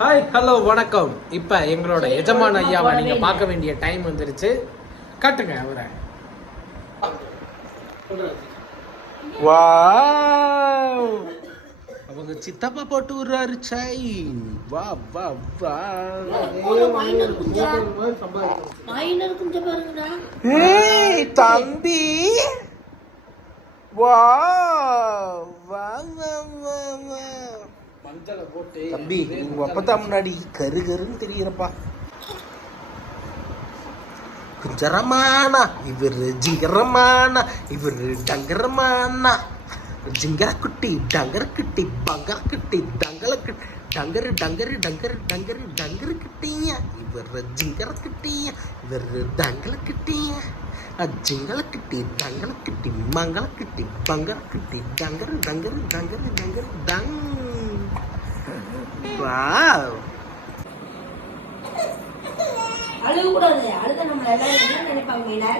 Hi hello வணக்கம். இப்போ எங்களோட எஜமான ஐயாவை நீங்கள் பார்க்க வேண்டிய டைம் வந்துருச்சு. காட்டுங்க அவரை. வாவ், அவங்க சித்தப்பா போட்டு விடுறாரு செயின். வா வா வா. ஏய் தம்பி, வா வா வா வா. தம்பி, உங்க அப்பதான் முன்னாடி கரு கருன்னு தெரியுறப்பா. குஞ்சரமானா இவரு, ஜிங்கரமானா இவரு, டங்கரமானா ஜிங்கர குட்டி, டங்கர குட்டி, பங்கர குட்டி, டங்கல குட்டி, டங்கரு டங்கரு டங்கரு டங்கரு டங்கரு குட்டிய இவரு, ஜிங்கர குட்டிய இவரு, டங்கல குட்டிய ஜிங்கல குட்டி, டங்கல குட்டி, மங்கள குட்டி, பங்கர குட்டி, டங்கரு டங்கரு டங்கரு டங்கரு டங். வாவ், அழுக கூடாது. அழுத நம்ம எல்லாரும் என்ன நினைப்பாங்க மீனா?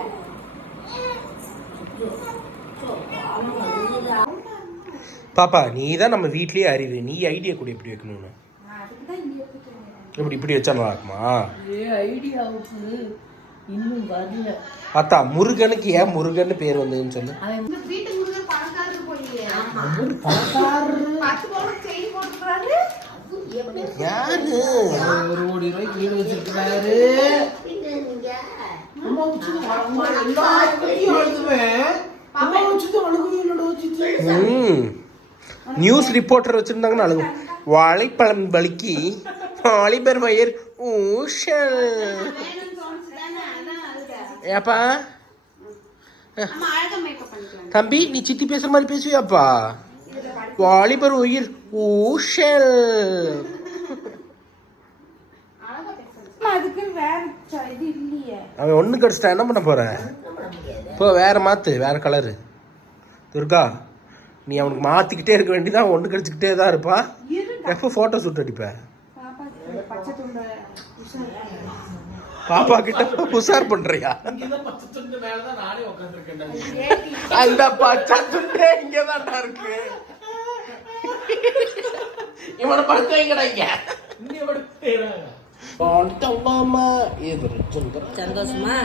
பாப்பா நீ தான் நம்ம வீட்லயே அறிவு. நீ ஐடியா கூட எப்படி வைக்கணும்னு. இப்படி இப்படி வச்சா நல்லா இருக்குமா? ஐடியாவுக்கு இன்னும் வரல. அத்தா, முருகனுக்கு ஏன் முருகன்னு பேர் வந்ததுன்னு சொல்லு. யாரு 1 கோடி ரூபாய்க்கு வீடு வச்சிருக்காரு. நியூஸ் ரிப்போர்ட்டர் வச்சிருந்தாங்கன்னு அழுகும். வாழைப்பழம் வலிக்கு வாலிபர் வயர் ஊஷல். ஏப்பா தம்பி, நீ சித்தி பேசுற மாதிரி பேசுவியாப்பா? வாலிபர் உயிர் ஊஷல். அவன் ஒண்ணு கடிச்சிட்டா என்ன பண்ண போற? இப்போ வேற மாத்து, வேற கலரு. துர்கா, நீ அவனுக்கு மாத்திக்கிட்டே இருக்க வேண்டியதான். ஒண்ணு கடிச்சுக்கிட்டே தான் இருப்பான். எப்போ போட்டோ ஷூட் அடிப்ப? பாப்பா கிட்ட உஷார் பண்றியா? அந்த பச்சை துண்டே இங்கதான் இருக்கு. இவனை படுத்து வைங்கடா இங்க. சந்தோஷமா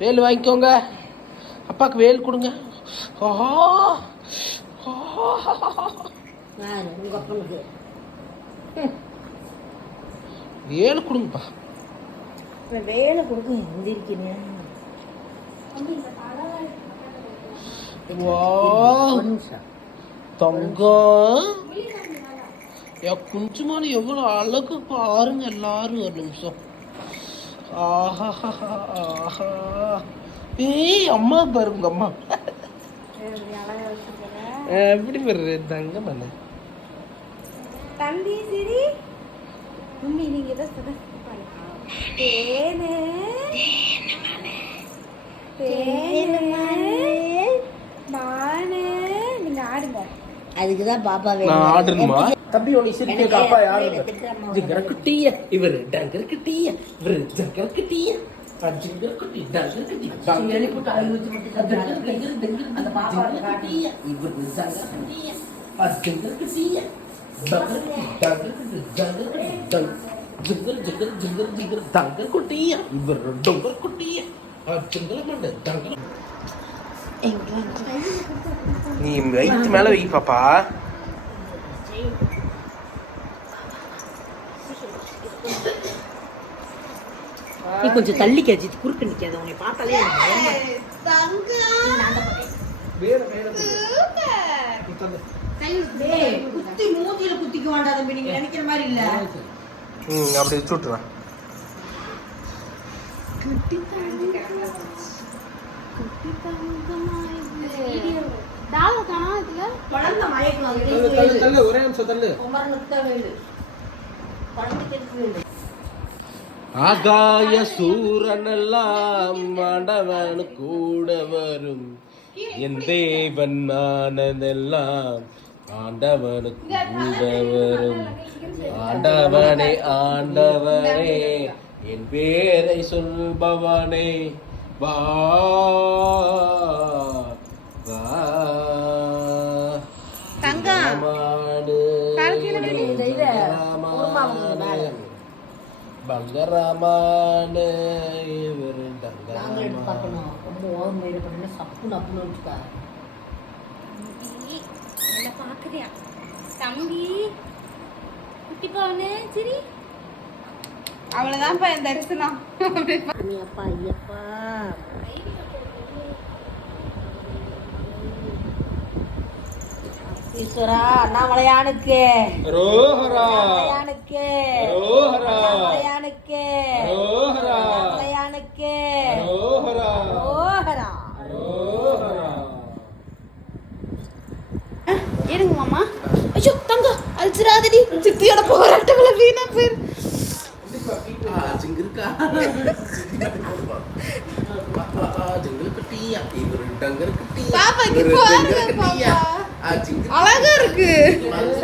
வேல் வாங்கிக்கோங்க. அப்பாக்கு வேல் கொடுங்க. உங்க அப்பனுக்கு வேலை கொடுங்கப்பா. வேலை கொடுக்க எந்திரிக்கிறேன். தங்கம், குஞ்சுமான எவ்வளவு அழகு பாருங்க எல்லாரும். ஒரு நிமிஷம். ஆஹா ஆஹா. ஏய் அம்மா பாருங்க, அம்மா எப்படி பாரு தங்கம் பண்ண தம்பி. சரி மம்மி, நீங்க தான் தேனு மானு, நீங்க ஆடுங்க. அதுக்குதான் பாப்பா நான் ஆடுமா? தம்பி உனக்கு சிரிக்க காப்பா யாரு? ஜிங்கர குட்டிய இவரு, டங்கர குட்டிய இவரு, ஜங்கர குட்டிய ஜிங்கர குட்டி, டங்கர குட்டி, டங்கர குட்டி, டங்கர குட்டி, அந்த பாப்பா குட்டிய இவரு, ஜங்கர குட்டிய ஜங்கர குட்டிய டங்கர குட்டி, டங்கர குட்டி, ஜங்கர குட்டி, ஜிங்கர ஜிங்கர ஜிங்கர ஜிங்கர டங்கர குட்டிய இவரு, டங்கர குட்டிய ஜங்கர மண்ட டங்கர. நீ வயிற்று மேல வை பாப்பா. நீ கொஞ்சம் தள்ளி கேஜி, குறுக்க நிக்காத. உன்னை பார்த்தாலே குத்தி மூஞ்சில குத்திக்க வேண்டாம் தம்பி. நீங்க நினைக்கிற மாதிரி இல்ல. அப்படி சுட்டுறேன். ஒரே நிமிஷம் தள்ளு. ஆகாய சூரனெல்லாம் ஆண்டவன் கூட வரும், என் தேவன் ஆனதெல்லாம் ஆண்டவனுக்கு வரும் ஆண்டவனே ஆண்டவனே என் பேரை சொல்பவனே வா வா தங்கம். பங்கரமான இவர் நாங்க எடுத்து பார்க்கணும். ரொம்ப ஓவர் மைண்ட் பண்ணா சப்பு நப்புன்னு வச்சுக்கா. என்ன பாக்குறியா தம்பி குட்டி பவனு சரி அவ்வளவுதான்ப்பா என் தரிசனம். அப்பா ஐயப்பா ஈஸ்வரா அண்ணாமலையானுக்கு ரோஹரா அண்ணாமலையானுக்கு ரோஹரா அண்ணாமலையானுக்கு ரோஹரா அண்ணாமலையானுக்கு ரோஹரா ஓஹரா ரோஹரா. எடுங்க மாமா. ஐயோ தங்க அழிச்சிடாதடி சித்தியோட போராட்டங்கள வீணா போயிரு. ஜிங்கிருக்கா ஜிங்கிரு குட்டியா இவர் டங்கர் குட்டியா பாப்பா, இங்க இவரு பாருங்க டங்கர் குட்டியா. பாப்பா. அழகா இருக்கு.